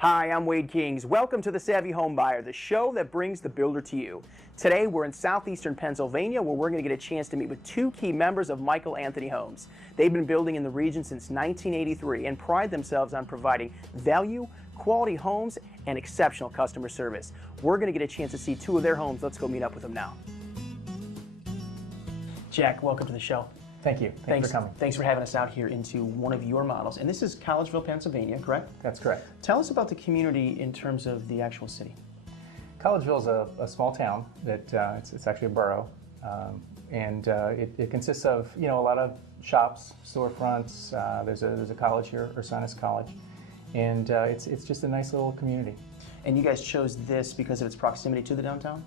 Hi, I'm Wade Kings. Welcome to the Savvy Homebuyer, the show that brings the builder to you. Today, we're in southeastern Pennsylvania, where we're going to get a chance to meet with two key members of Michael Anthony Homes. They've been building in the region since 1983 and pride themselves on providing value, quality homes, and exceptional customer service. We're going to get a chance to see two of their homes. Let's go meet up with them now. Jack, welcome to the show. Thank you. Thanks for coming. Thanks for having us out here into one of your models. And this is Collegeville, Pennsylvania, correct? That's correct. Tell us about the community in terms of the actual city. Collegeville is a small town that it's actually a borough, and it consists of a lot of shops, storefronts. There's a college here, Ursinus College, and it's just a nice little community. And you guys chose this because of its proximity to the downtown?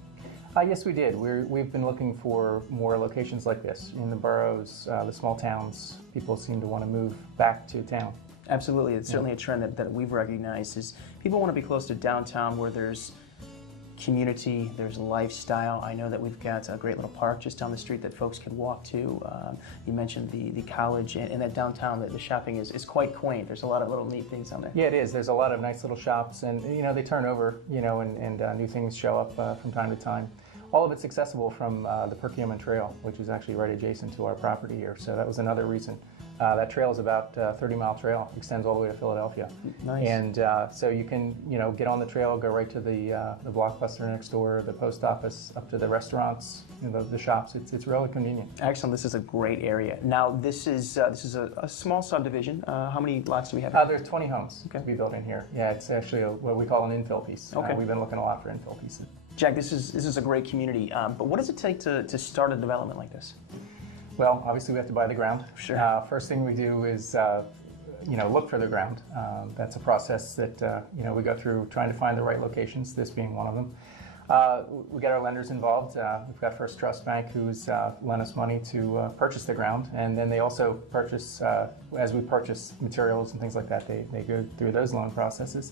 Yes, we did. We've been looking for more locations like this in the boroughs, the small towns. People seem to want to move back to town. Absolutely. It's certainly a trend that we've recognized is people want to be close to downtown where there's community, there's lifestyle. I know that we've got a great little park just down the street that folks can walk to. You mentioned the college and that downtown, the shopping is quite quaint. There's a lot of little neat things on there. Yeah, it is. There's a lot of nice little shops, and they turn over, and new things show up from time to time. All of it's accessible from the Perkiomen Trail, which is actually right adjacent to our property here. So that was another reason. That trail is about a 30-mile trail, extends all the way to Philadelphia. Nice. And so you can, get on the trail, go right to the Blockbuster next door, the post office, up to the restaurants, the shops. It's really convenient. Excellent. This is a great area. Now, this is a small subdivision. How many lots do we have? There's 20 homes to be built in here. Yeah, it's actually what we call an infill piece. Okay. We've been looking a lot for infill pieces. Jack, this is a great community, but what does it take to start a development like this? Well, obviously we have to buy the ground. Sure. First thing we do is, look for the ground. That's a process that, we go through trying to find the right locations, this being one of them. We get our lenders involved. We've got First Trust Bank, who's lent us money to purchase the ground, and then they also purchase, as we purchase materials and things like that, they go through those loan processes.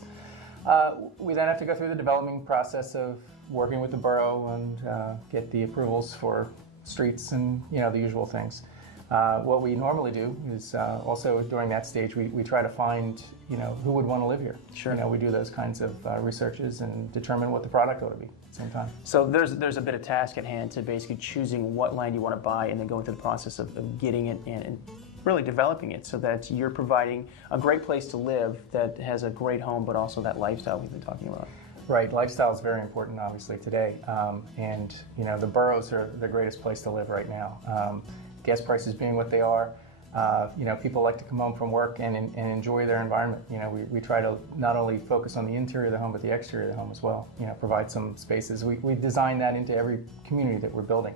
We then have to go through the development process of working with the borough and get the approvals for streets and the usual things. What we normally do is also during that stage we try to find who would want to live here. Sure. We do those kinds of researches and determine what the product ought to be at the same time. So there's a bit of task at hand to basically choosing what land you want to buy and then going through the process of getting it and really developing it so that you're providing a great place to live that has a great home but also that lifestyle we've been talking about. Right, lifestyle is very important obviously today, and the boroughs are the greatest place to live right now. Gas prices being what they are, people like to come home from work and enjoy their environment. We try to not only focus on the interior of the home but the exterior of the home as well, provide some spaces. We design that into every community that we're building.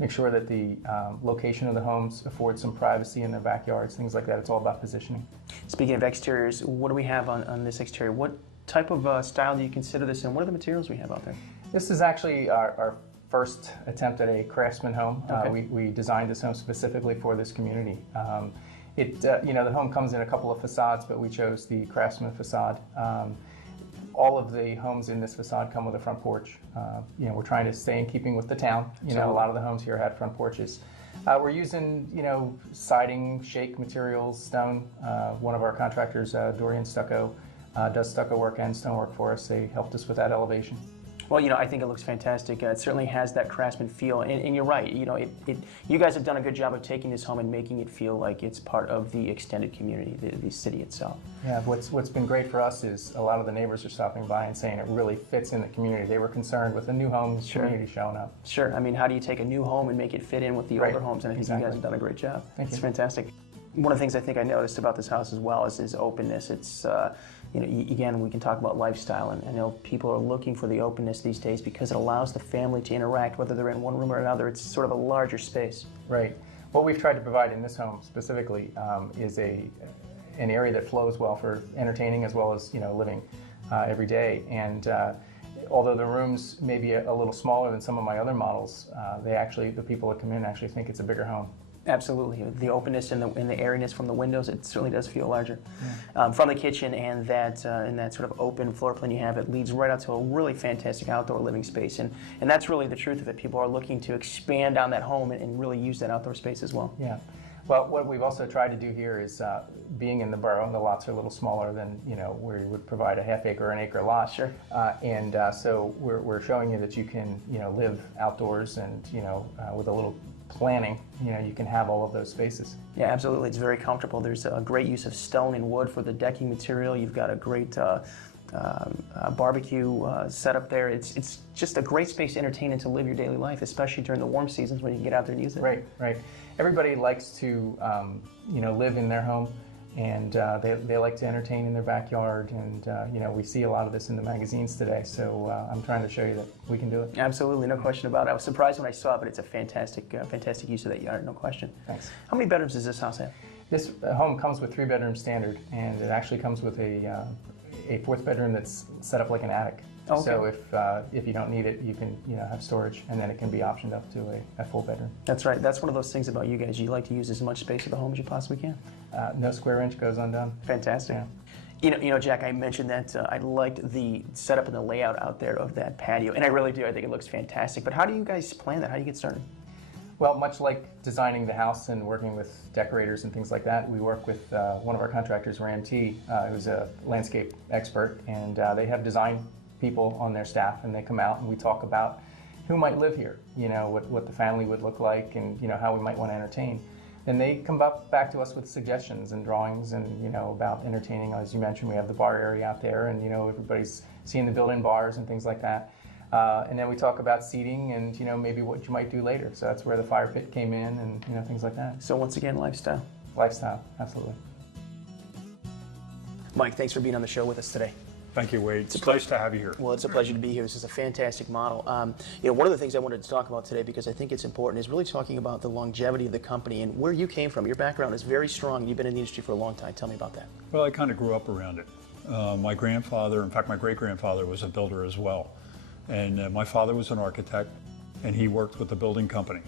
Make sure that the location of the homes affords some privacy in their backyards, things like that. It's all about positioning. Speaking of exteriors, what do we have on this exterior? What type of style do you consider this in? What are the materials we have out there? This is actually our first attempt at a craftsman home. Okay. We designed this home specifically for this community. The home comes in a couple of facades, but we chose the craftsman facade. All of the homes in this facade come with a front porch. We're trying to stay in keeping with the town. A lot of the homes here had front porches. We're using, siding, shake materials, stone. One of our contractors, Dorian Stucco, does stucco work and stonework for us. They helped us with that elevation. Well, I think it looks fantastic. It certainly has that craftsman feel, and you're right. You guys have done a good job of taking this home and making it feel like it's part of the extended community, the city itself. Yeah, what's been great for us is a lot of the neighbors are stopping by and saying it really fits in the community. They were concerned with the new homes community showing up. Sure. I mean, how do you take a new home and make it fit in with the older homes? And I think you guys have done a great job. Thank you. It's fantastic. One of the things I think I noticed about this house as well is openness. It's again, we can talk about lifestyle, and I know people are looking for the openness these days because it allows the family to interact, whether they're in one room or another. It's sort of a larger space. Right. What we've tried to provide in this home specifically is an area that flows well for entertaining as well as living every day. And although the rooms may be a little smaller than some of my other models, the people that come in actually think it's a bigger home. Absolutely. The openness and the airiness from the windows, it certainly does feel larger. Yeah. From the kitchen and that sort of open floor plan you have, it leads right out to a really fantastic outdoor living space. And that's really the truth of it. People are looking to expand on that home and really use that outdoor space as well. Yeah. Well, what we've also tried to do here is, being in the borough, the lots are a little smaller than, you know, where you would provide a half-acre or an acre lot. Sure. So we're showing you that you can, you know, live outdoors and, you know, with a little planning, you know, you can have all of those spaces. Yeah, absolutely. It's very comfortable. There's a great use of stone and wood for the decking material. You've got a great barbecue setup there. It's just a great space to entertain and to live your daily life, especially during the warm seasons when you can get out there and use it. Right, right. Everybody likes to, you know, live in their home, and they like to entertain in their backyard, and you know, we see a lot of this in the magazines today, so I'm trying to show you that we can do it. Absolutely, no question about it. I was surprised when I saw it, but it's a fantastic use of that yard, no question. Thanks. How many bedrooms does this house have? This home comes with 3 bedrooms standard, and it actually comes with a 4th bedroom that's set up like an attic. Okay. So if you don't need it, you can, you know, have storage, and then it can be optioned up to a full bedroom. That's right. That's one of those things about you guys. You like to use as much space of the home as you possibly can. No square inch goes undone. Fantastic. Yeah. You know, Jack, I mentioned that I liked the setup and the layout out there of that patio, and I really do. I think it looks fantastic. But how do you guys plan that? How do you get started? Well, much like designing the house and working with decorators and things like that, we work with one of our contractors, RAMT, who's a landscape expert, and they have design people on their staff, and they come out and we talk about who might live here, you know, what the family would look like, and, you know, how we might want to entertain. Then they come back to us with suggestions and drawings, and, you know, about entertaining. As you mentioned, we have the bar area out there, and, you know, everybody's seeing the built-in bars and things like that. And then we talk about seating and, you know, maybe what you might do later. So that's where the fire pit came in, and, you know, things like that. So once again, lifestyle. Lifestyle, absolutely. Mike, thanks for being on the show with us today. Thank you, Wade. It's nice to have you here. Well, it's a pleasure to be here. This is a fantastic model. You know, one of the things I wanted to talk about today, because I think it's important, is really talking about the longevity of the company and where you came from. Your background is very strong. You've been in the industry for a long time. Tell me about that. Well, I kind of grew up around it. My grandfather, in fact, my great-grandfather was a builder as well. And my father was an architect, and he worked with the building company.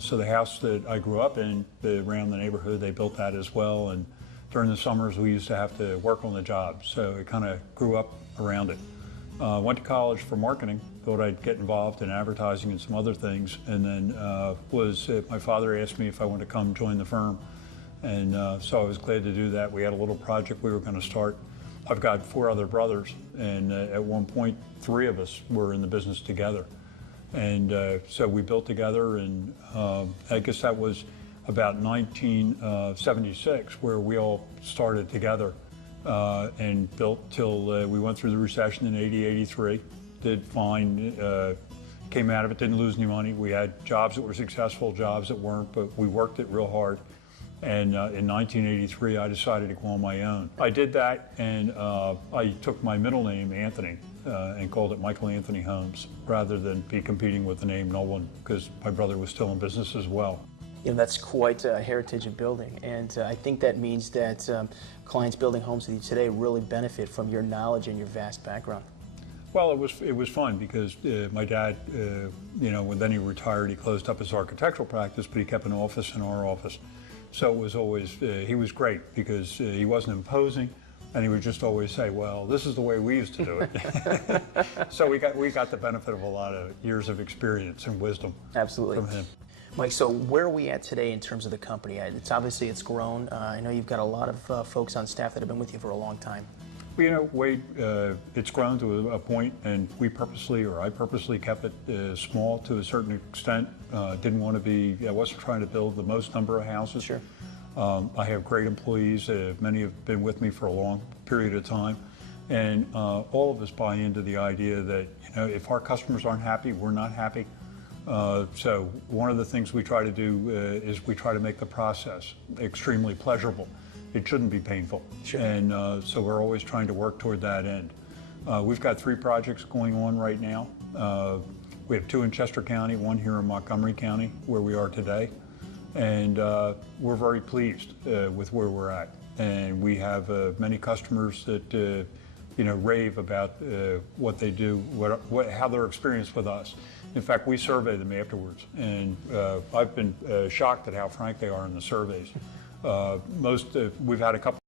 So the house that I grew up in, around the neighborhood, they built that as well. And during the summers, we used to have to work on the job. So it kind of grew up around it. Went to college for marketing, thought I'd get involved in advertising and some other things. And then my father asked me if I wanted to come join the firm. And so I was glad to do that. We had a little project we were going to start. I've got 4 other brothers, and at one point, 3 of us were in the business together. And so we built together, and I guess that was about 1976 where we all started together and built till we went through the recession in 80, 83. Did fine, came out of it, didn't lose any money. We had jobs that were successful, jobs that weren't, but we worked it real hard. And in 1983, I decided to go on my own. I did that, and I took my middle name, Anthony, and called it Michael Anthony Homes, rather than be competing with the name Nolan, because my brother was still in business as well. You know, that's quite a heritage of building, and I think that means that clients building homes with you today really benefit from your knowledge and your vast background. Well, it was fun because my dad, you know, when then he retired, he closed up his architectural practice, but he kept an office in our office. So it was always, he was great because he wasn't imposing, and he would just always say, well, this is the way we used to do it. So we got the benefit of a lot of years of experience and wisdom. Absolutely. From him. Mike, so where are we at today in terms of the company? It's grown. I know you've got a lot of folks on staff that have been with you for a long time. Well, you know, Wade, it's grown to a point, and I purposely kept it small to a certain extent. Didn't want to be, I wasn't trying to build the most number of houses. Sure. I have great employees. Many have been with me for a long period of time. And all of us buy into the idea that, you know, if our customers aren't happy, we're not happy. So one of the things we try to do is we try to make the process extremely pleasurable. It shouldn't be painful. Sure. And so we're always trying to work toward that end. We've got 3 projects going on right now. We have 2 in Chester County, 1 here in Montgomery County, where we are today. And we're very pleased with where we're at. And we have many customers that you know, rave about what they do, how their experience with us. In fact, we survey them afterwards, and I've been shocked at how frank they are in the surveys. We've had a couple